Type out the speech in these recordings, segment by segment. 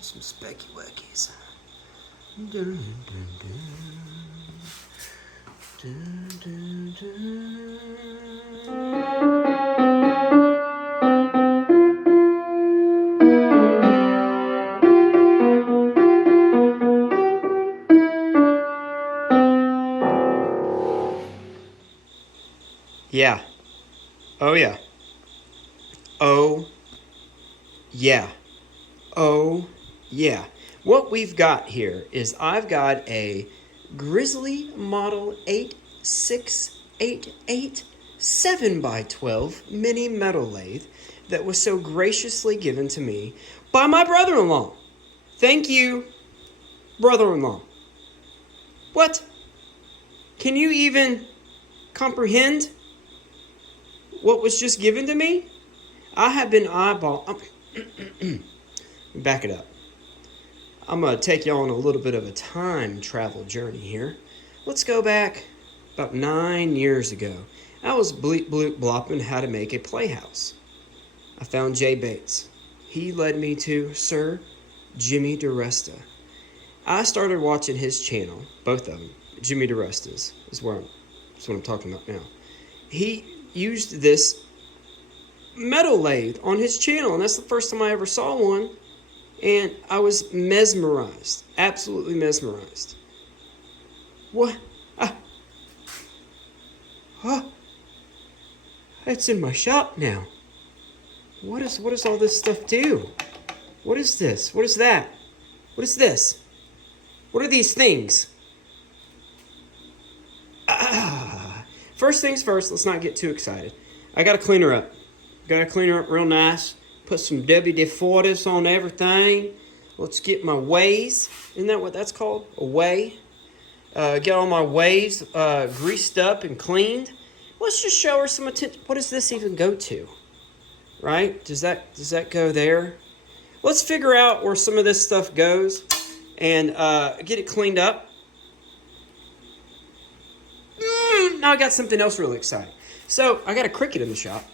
Some specky wackies. Yeah. Oh yeah. Oh yeah. Oh yeah. What we've got here is I've got a Grizzly Model 8688 7x12 mini metal lathe that was so graciously given to me by my brother-in-law. Thank you, brother-in-law. What? Can you even comprehend what was just given to me? I have been back it up. I'm going to take y'all on a little bit of a time travel journey here. Let's go back about 9 years ago. I was bleep bloop blopping how to make a playhouse. I found Jay Bates. He led me to Sir Jimmy DiResta. I started watching his channel, both of them. Jimmy DiResta's is what I'm talking about now. He used this metal lathe on his channel, and that's the first time I ever saw one. And I was mesmerized, absolutely mesmerized. What? It's in my shop now. What does all this stuff do? What is this? What is that? What is this? What are these things? First things first, let's not get too excited. I gotta clean her up. Gotta clean her up real nice. Put some WD-40s on everything. Let's get my ways. Isn't that what that's called? A way. Get all my ways greased up and cleaned. Let's just show her some attention. What does this even go to? Right? Does that go there? Let's figure out where some of this stuff goes and get it cleaned up. Now I got something else really exciting. So I got a cricket in the shop.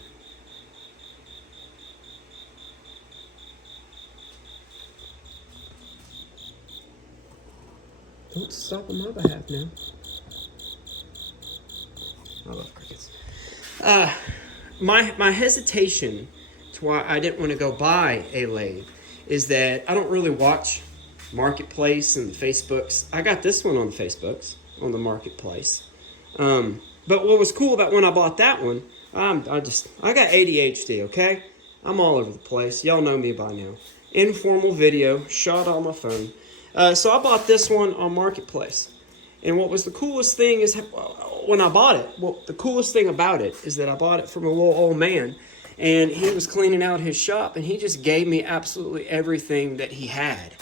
Don't stop on my behalf now. I love crickets. My hesitation to why I didn't want to go buy a lathe is that I don't really watch Marketplace and the Facebooks. I got this one on the Facebooks, on the Marketplace. But what was cool about when I bought that one, I got ADHD, okay? I'm all over the place. Y'all know me by now. Informal video, shot on my phone. So I bought this one on Marketplace. And what was the coolest thing is when I bought it, the coolest thing about it is that I bought it from a little old man. And he was cleaning out his shop and he just gave me absolutely everything that he had.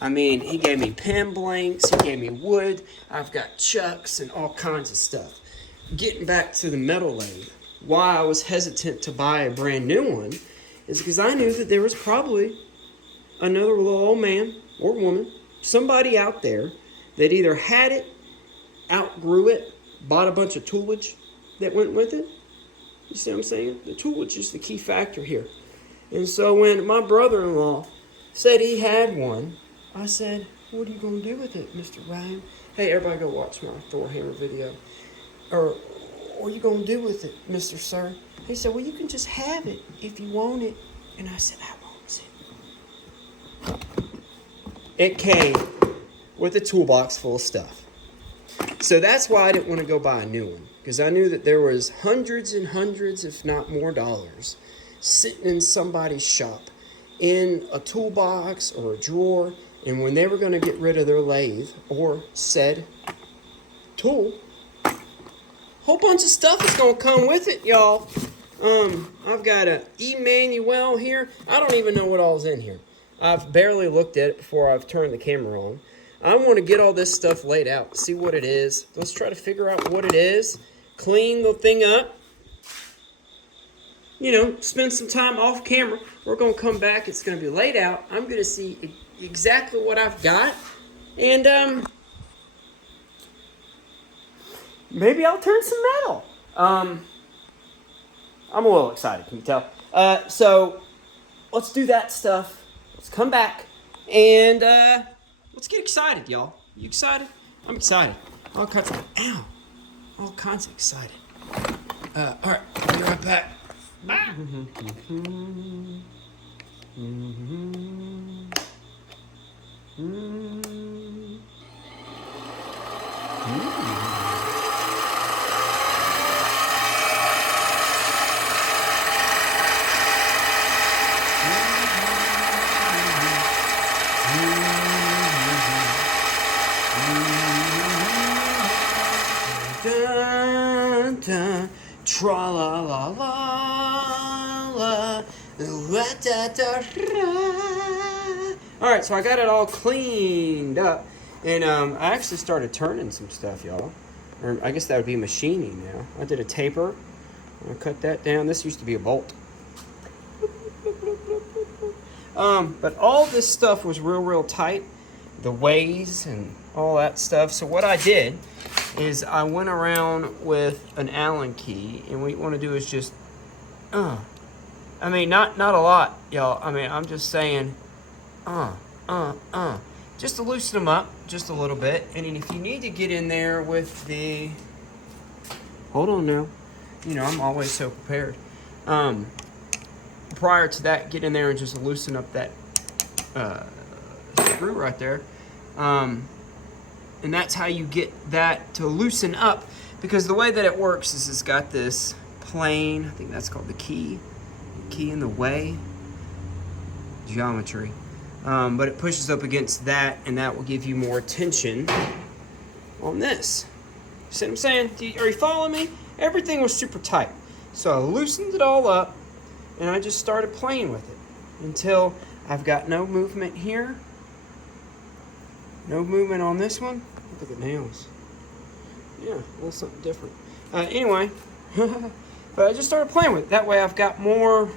I mean, he gave me pen blanks, he gave me wood, I've got chucks and all kinds of stuff. Getting back to the metal lathe, why I was hesitant to buy a brand new one is because I knew that there was probably another little old man or woman, somebody out there that either had it, outgrew it, bought a bunch of toolage that went with it. You see what I'm saying? The toolage is the key factor here. And so when my brother-in-law said he had one, I said, what are you going to do with it, Mr. Ryan? Hey, everybody go watch my Thor Hammer video. Or what are you going to do with it, Mr. Sir? He said, well, you can just have it if you want it. And I said, I want it. It came with a toolbox full of stuff. So that's why I didn't want to go buy a new one. Because I knew that there was hundreds and hundreds, if not more dollars, sitting in somebody's shop in a toolbox or a drawer. And when they were going to get rid of their lathe or said tool, a whole bunch of stuff is going to come with it, y'all. I've got an E-manual here. I don't even know what all's in here. I've barely looked at it before I've turned the camera on. I want to get all this stuff laid out, see what it is. Let's try to figure out what it is. Clean the thing up. spend some time off camera. We're going to come back. It's going to be laid out. I'm going to see exactly what I've got. And maybe I'll turn some metal. I'm a little excited, can you tell? So let's do that stuff. Let's come back. And let's get excited, y'all. You excited? I'm excited. All kinds of excited. All right, I'll be right back. Bye. Dun, dun, tra la la la la, da da ra. All right, so I got it all cleaned up, and I actually started turning some stuff, y'all. Or I guess that would be machining now. I did a taper. I cut that down. This used to be a bolt. But all this stuff was real tight, the ways and all that stuff. So what I did is I went around with an Allen key, and what you want to do is just, I mean, not a lot, y'all. I mean, I'm just saying, just to loosen them up just a little bit. And then if you need to get in there with the, hold on now, I'm always so prepared. Prior to that, get in there and just loosen up that screw right there. And that's how you get that to loosen up, because the way that it works is it's got this plane, I think that's called the key in the way, geometry. But it pushes up against that, and that will give you more tension on this. See what I'm saying? Are you following me? Everything was super tight. So I loosened it all up, and I just started playing with it until I've got no movement here. No movement on this one. Look at the nails. Yeah, a little something different. Anyway, but I just started playing with it. That way I've got more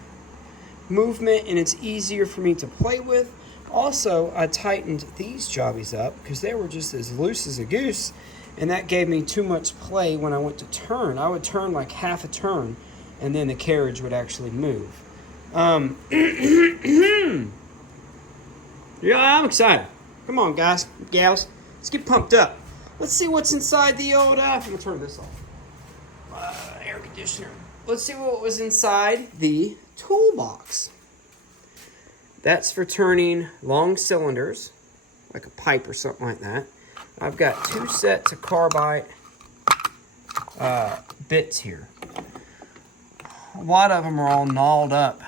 movement and it's easier for me to play with. Also, I tightened these jobbies up because they were just as loose as a goose, and that gave me too much play when I went to turn. I would turn like half a turn, and then the carriage would actually move. Yeah, I'm excited. Come on, guys, gals. Let's get pumped up. Let's see what's inside the old, I'm going to turn this off. Air conditioner. Let's see what was inside the toolbox. That's for turning long cylinders, like a pipe or something like that. I've got 2 sets of carbide bits here. A lot of them are all gnawed up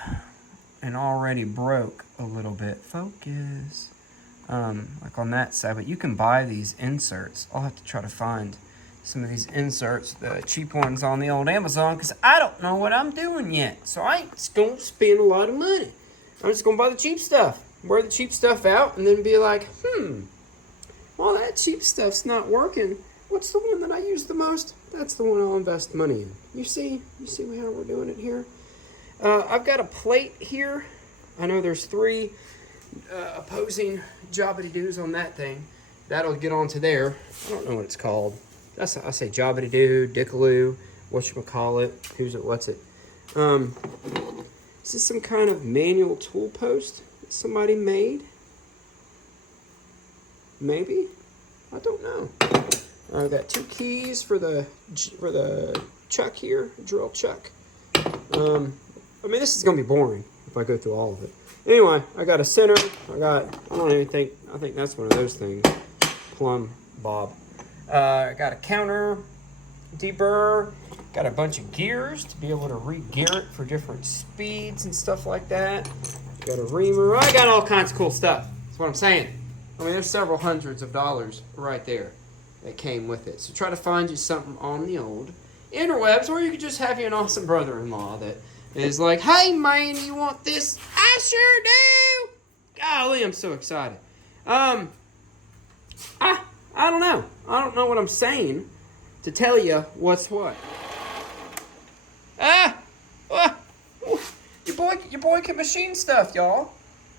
and already broke a little bit. Focus. Like on that side, but you can buy these inserts. I'll have to try to find some of these inserts, the cheap ones on the old Amazon, because I don't know what I'm doing yet. So I ain't just gonna spend a lot of money. I'm just gonna buy the cheap stuff, wear the cheap stuff out, and then be like, well, that cheap stuff's not working. What's the one that I use the most? That's the one I'll invest money in. You see how we're doing it here? I've got a plate here. I know there's 3 opposing jobbity-doos on that thing. That'll get onto there. I don't know what it's called. I say jobbity-doo, dickaloo, whatchamacallit, who's it, what's it. Is this some kind of manual tool post that somebody made? Maybe? I don't know. I've got 2 keys for the chuck here, drill chuck. I mean, this is going to be boring if I go through all of it. Anyway, I got a center. I think that's one of those things. Plumb bob. I got a counter, deburr. Got a bunch of gears to be able to re-gear it for different speeds and stuff like that. Got a reamer. I got all kinds of cool stuff. That's what I'm saying. I mean, there's several hundreds of dollars right there that came with it. So try to find you something on the old interwebs, or you could just have you an awesome brother-in-law that is like, hey man, you want this? I sure do. Golly, I'm so excited. I don't know. I don't know what I'm saying to tell you what's what. Your boy can machine stuff, y'all.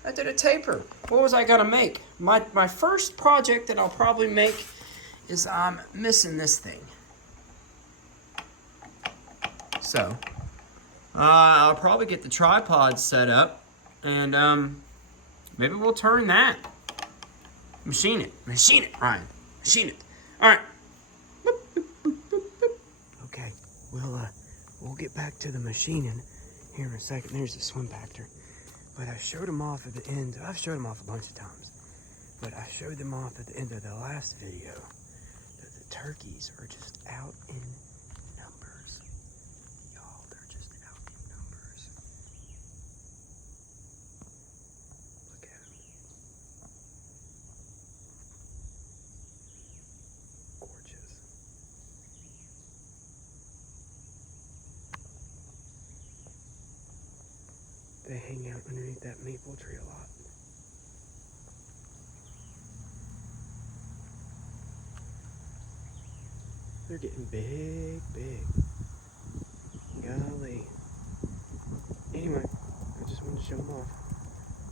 I did a taper. What was I gonna make? My first project that I'll probably make is I'm missing this thing. So, I'll probably get the tripod set up, and maybe we'll turn that. Machine it, Ryan. Machine it. All right. Okay, we'll get back to the machining here in a second. There's the swim pactor. But I showed them off at the end. I've showed them off a bunch of times. But I showed them off at the end of the last video that the turkeys are just out in numbers. Y'all, they're just out in numbers. Look at them. Gorgeous. They hang out underneath that maple tree a lot. They're getting big. Golly. Anyway, I just wanted to show them off.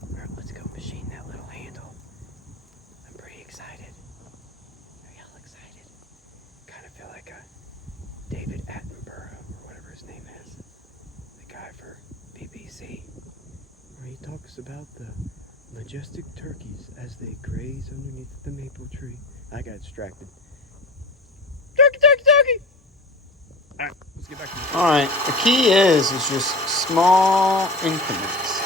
Alright, let's go machine that little handle. I'm pretty excited. Are y'all excited? Kind of feel like a David Attenborough, or whatever his name is. The guy for BBC. Where he talks about the majestic turkeys as they graze underneath the maple tree. I got distracted. Turkey! Alright, let's get back to it. Alright, the key is just small increments.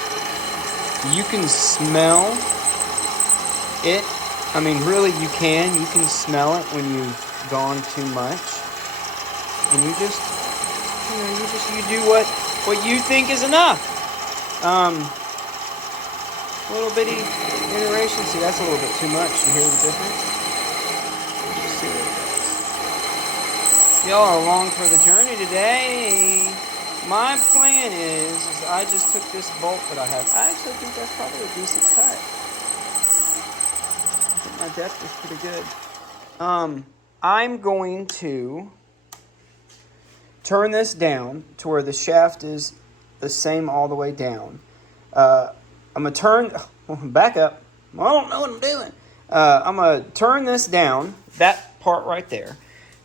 You can smell it. I mean, really, you can smell it when you've gone too much. And you just, you do what you think is enough. Little bitty iteration. See, that's a little bit too much. You hear the difference? Just see what it does. Y'all are along for the journey today. My plan is I just took this bolt that I have. I actually think that's probably a decent cut. I think my depth is pretty good. I'm going to turn this down to where the shaft is the same all the way down. I'm going to back up. I don't know what I'm doing. I'm going to turn this down, that part right there,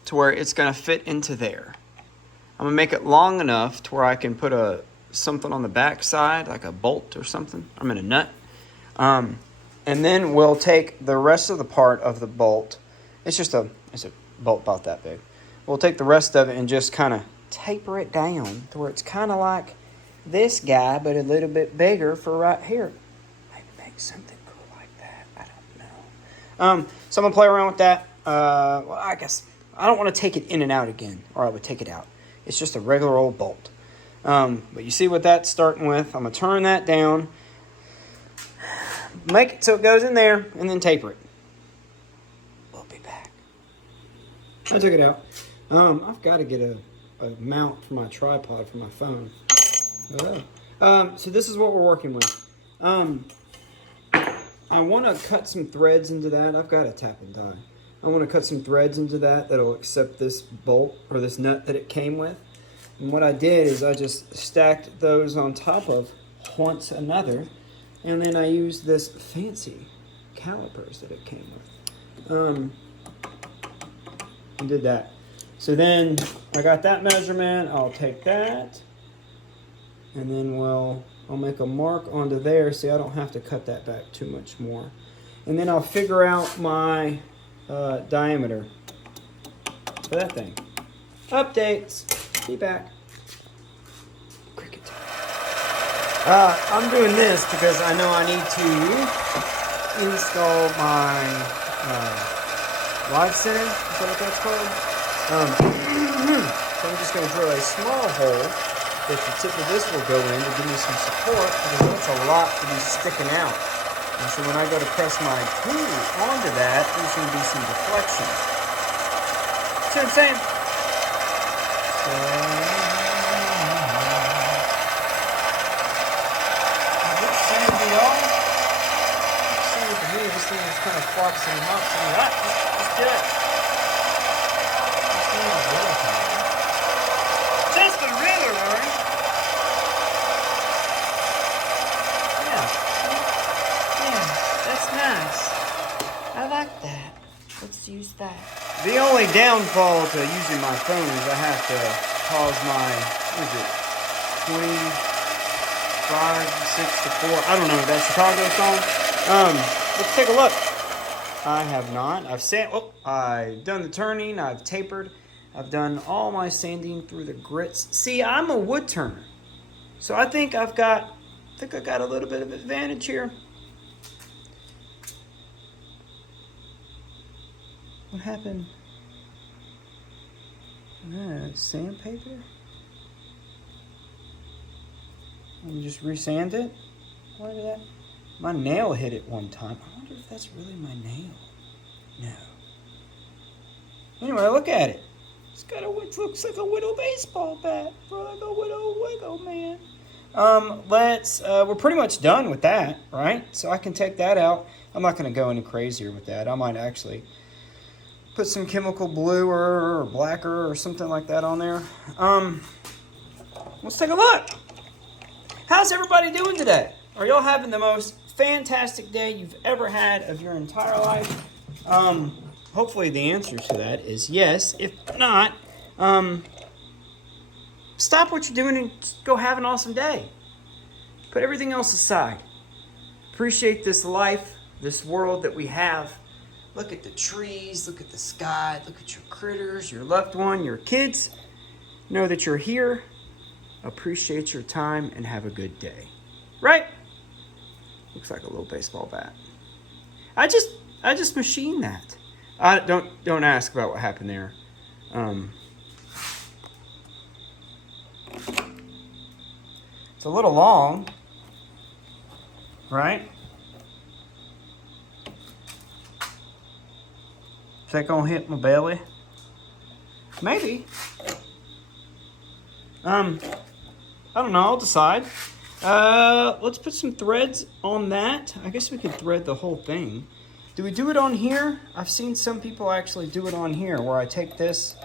to where it's going to fit into there. I'm going to make it long enough to where I can put something on the back side, like a bolt or something. I'm in a nut. And then we'll take the rest of the part of the bolt. It's a bolt about that big. We'll take the rest of it and just kind of taper it down to where it's kind of like this guy, but a little bit bigger for right here. Maybe make something cool like that. I don't know. So I'm going to play around with that. Well, I guess I don't want to take it in and out again, or I would take it out. It's just a regular old bolt. But you see what that's starting with. I'm going to turn that down, make it so it goes in there, and then taper it. We'll be back. I took it out. I've got to get a mount for my tripod for my phone. So this is what we're working with. I want to cut some threads into that. I've got a tap and die. I want to cut some threads into that'll accept this bolt or this nut that it came with. And what I did is I just stacked those on top of once another, and then I used this fancy calipers that it came with. And did that. So then I got that measurement. I'll take that, and then I'll make a mark onto there. See, I don't have to cut that back too much more. And then I'll figure out my diameter for that thing. Updates. Be back. Cricket. I'm doing this because I know I need to install my live center. Is that what that's called? So I'm just going to drill a small hole that the tip of this will go in to give me some support, because that's a lot to be sticking out. And so when I go to press my tool onto that, there's going to be some deflection. See what I'm saying? Looks sandy, y'all. Looks sandy to me. This thing is kind of flexing and up. So let's get it. This thing is really tight. Just a ruler, Rory. only downfall to using my phone is I have to pause my, what is it, 25, 6 to 4. I don't know, that Chicago song. Let's take a look. I have not. I've done the turning. I've tapered. I've done all my sanding through the grits. See, I'm a wood turner, so I think I got a little bit of advantage here. What happened? Sandpaper? And just resand it? Why did that? My nail hit it one time. I wonder if that's really my nail. No. Anyway, look at it. It looks like a Widow baseball bat. Or like a Widow Wiggle, man. We're pretty much done with that, right? So I can take that out. I'm not going to go any crazier with that. I might actually put some chemical blue or blacker or something like that on there. Let's take a look. How's everybody doing today? Are y'all having the most fantastic day you've ever had of your entire life? Hopefully the answer to that is yes. If not, stop what you're doing and just go have an awesome day. Put everything else aside. Appreciate this life, this world that we have. Look at the trees, look at the sky, look at your critters, your loved one, your kids. Know that you're here. Appreciate your time and have a good day. Right? Looks like a little baseball bat. I just machined that. Don't ask about what happened there. It's a little long, right? Is that gonna hit my belly? Maybe. I don't know. I'll decide. Let's put some threads on that. I guess we could thread the whole thing. Do we do it on here? I've seen some people actually do it on here, where I take this,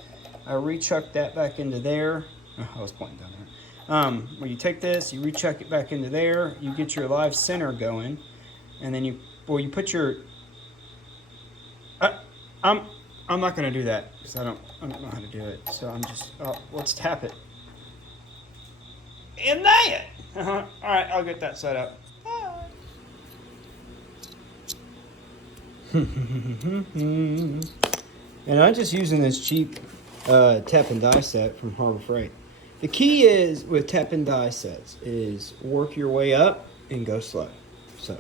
I rechuck that back into there. Oh, I was pointing down there. Where you take this, you rechuck it back into there, you get your live center going, and then you put your. I'm not gonna do that because I don't know how to do it. So I'm just. Let's tap it. And that. All right, I'll get that set up. And I'm just using this cheap tap and die set from Harbor Freight. The key is with tap and die sets is work your way up and go slow. So,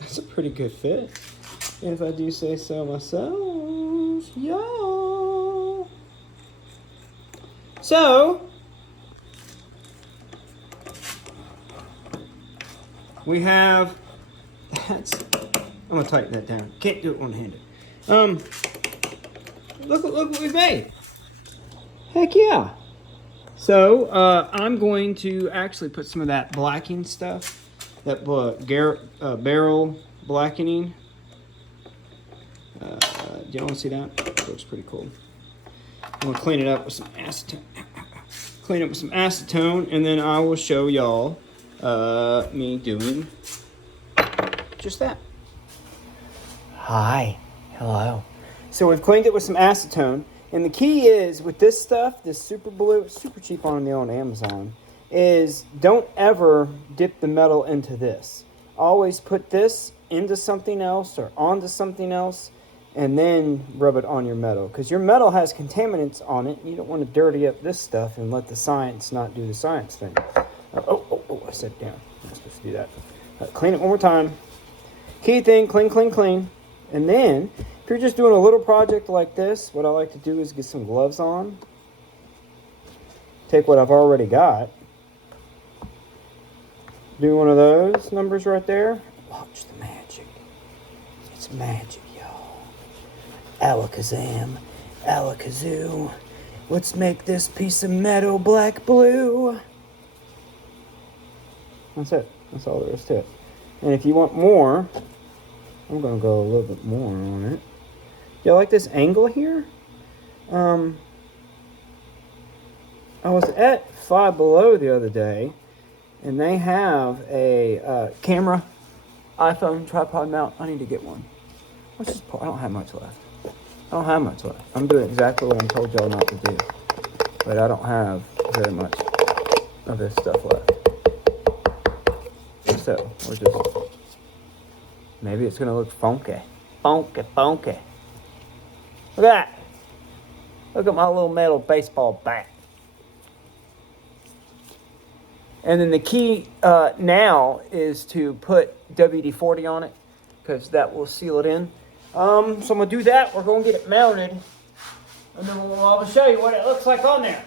that's a pretty good fit, if I do say so myself. Y'all. So. We have, I'm gonna tighten that down. Can't do it one-handed. Look what we've made. Heck yeah. So, I'm going to actually put some of that blacking stuff, that barrel blackening. Do you want to see that? That looks pretty cool. I'm gonna clean it up with some acetone. And then I will show y'all me doing just that. Hi. Hello. So we've cleaned it with some acetone. And the key is with this stuff, this super blue, super cheap on the old Amazon, is don't ever dip the metal into this. Always put this into something else or onto something else and then rub it on your metal. Because your metal has contaminants on it. And you don't want to dirty up this stuff and let the science not do the science thing. I set it down. I'm not supposed to do that. Clean it one more time. Key thing, clean. And then, if you're just doing a little project like this, what I like to do is get some gloves on. Take what I've already got. Do one of those numbers right there. Watch the magic. It's magic, y'all. Alakazam, alakazoo. Let's make this piece of metal black-blue. That's it. That's all there is to it. And if you want more, I'm going to go a little bit more on it. You like this angle here? I was at Five Below the other day, and they have a camera iPhone tripod mount. I need to get one. Let's just pull. I don't have much left. I'm doing exactly what I'm told y'all not to do. But I don't have very much of this stuff left. So, we're just... Maybe it's going to look funky. Funky. Look at that. Look at my little metal baseball bat. And then the key now is to put WD-40 on it, because that will seal it in. So I'm going to do that. We're going to get it mounted. And then I'll show you what it looks like on there.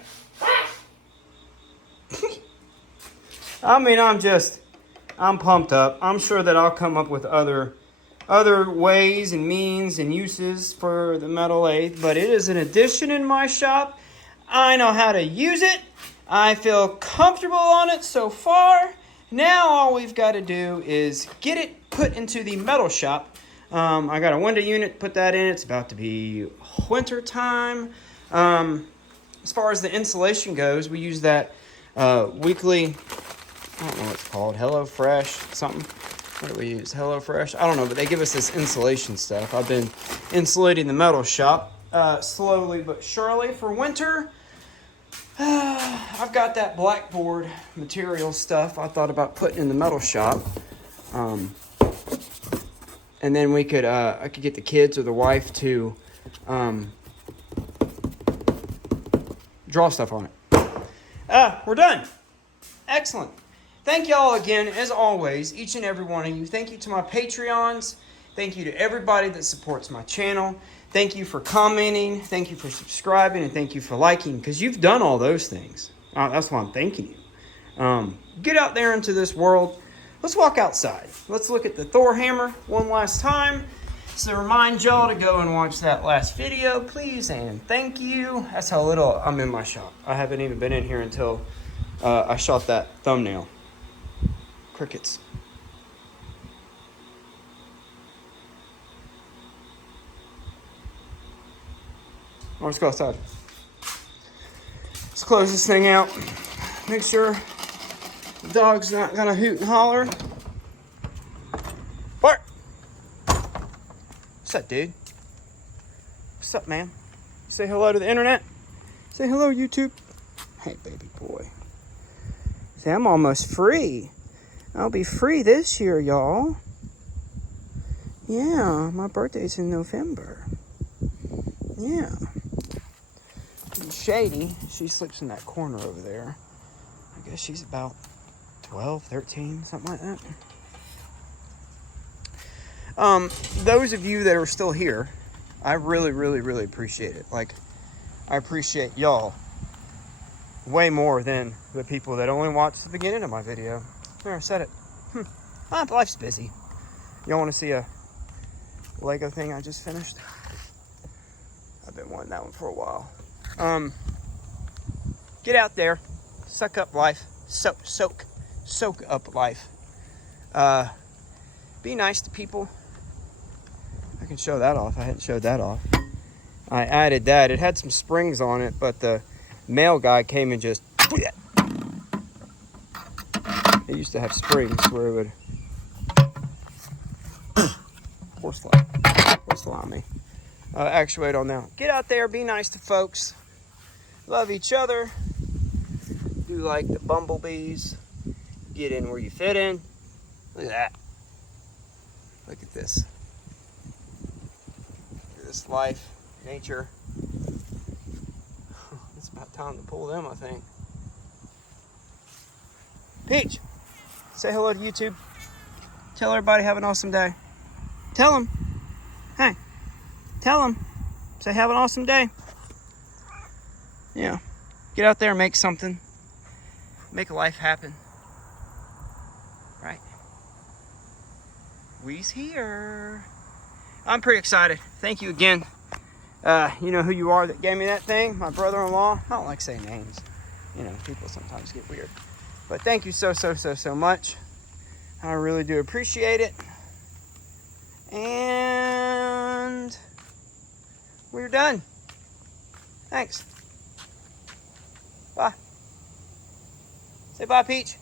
I mean, I'm pumped up. I'm sure that I'll come up with other ways and means and uses for the metal lathe. But it is an addition in my shop. I know how to use it. I feel comfortable on it so far. Now all we've got to do is get it put into the metal shop. I got a window unit, put that in. It's about to be winter time. As far as the insulation goes, we use that weekly, I don't know what it's called, HelloFresh, something. What do we use? HelloFresh? I don't know, but they give us this insulation stuff. I've been insulating the metal shop slowly but surely for winter. I've got that blackboard material stuff I thought about putting in the metal shop. And then we could, I could get the kids or the wife to draw stuff on it. We're done. Excellent. Thank y'all again, as always, each and every one of you. Thank you to my Patreons. Thank you to everybody that supports my channel. Thank you for commenting. Thank you for subscribing. And thank you for liking, because you've done all those things. That's why I'm thanking you. Get out there into this world. Let's walk outside. Let's look at the Thor hammer one last time. So remind y'all to go and watch that last video, please, and thank you. That's how little I'm in my shop. I haven't even been in here until I shot that thumbnail. Crickets. Let's go outside. Let's close this thing out. Make sure the dog's not gonna hoot and holler. Bart! What's up, dude? What's up, man? Say hello to the internet. Say hello, YouTube. Hey, baby boy. Say, I'm almost free. I'll be free this year, y'all. Yeah, my birthday's in November. Yeah. And Shady, she sleeps in that corner over there. I guess she's about 12, 13, something like that. Those of you that are still here, I really, really, really appreciate it. Like, I appreciate y'all way more than the people that only watch the beginning of my video. There, I said it. My life's busy. Y'all want to see a Lego thing I just finished? I've been wanting that one for a while. Get out there, suck up life, soak up life. Be nice to people. I can show that off. I hadn't showed that off. I added that. It had some springs on it, but the mail guy came and just... It used to have springs where it would... Horse allow me. Actuate on that. Get out there, be nice to folks. Love each other. Do like the bumblebees. Get in where you fit in. Look at that. Look at this. Look at this life, nature. It's about time to pull them, I think. Peach, say hello to YouTube. Tell everybody have an awesome day. Tell them. Hey, tell them. Say have an awesome day. Yeah. Get out there and make something. Make life happen. Right? We's here. I'm pretty excited. Thank you again. You know who you are that gave me that thing? My brother-in-law. I don't like saying names. You know, people sometimes get weird. But thank you so much. I really do appreciate it. And we're done. Thanks. Bye. Say bye, Peach.